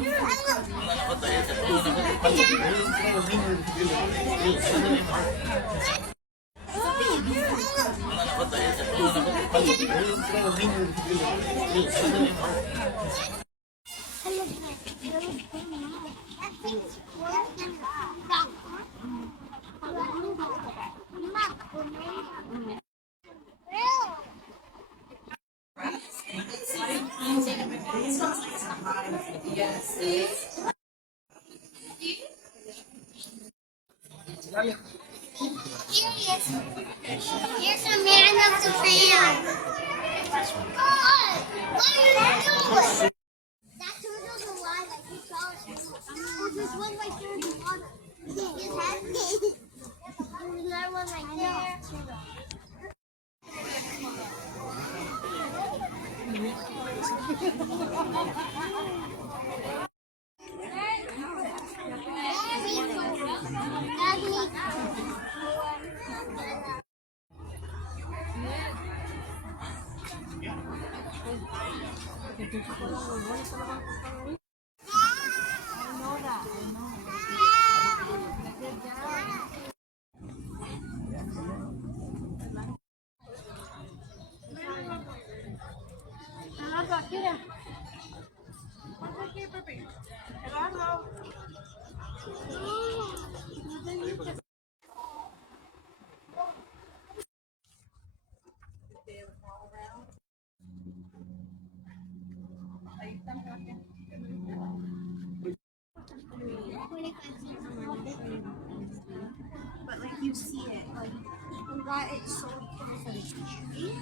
Here's a man of the fan. God, what are you doing? That turtle's alive. I can tell it. Oh, there's one right there in the water. His head. There's another one right there. But like you see it, like why it's so close to the tree.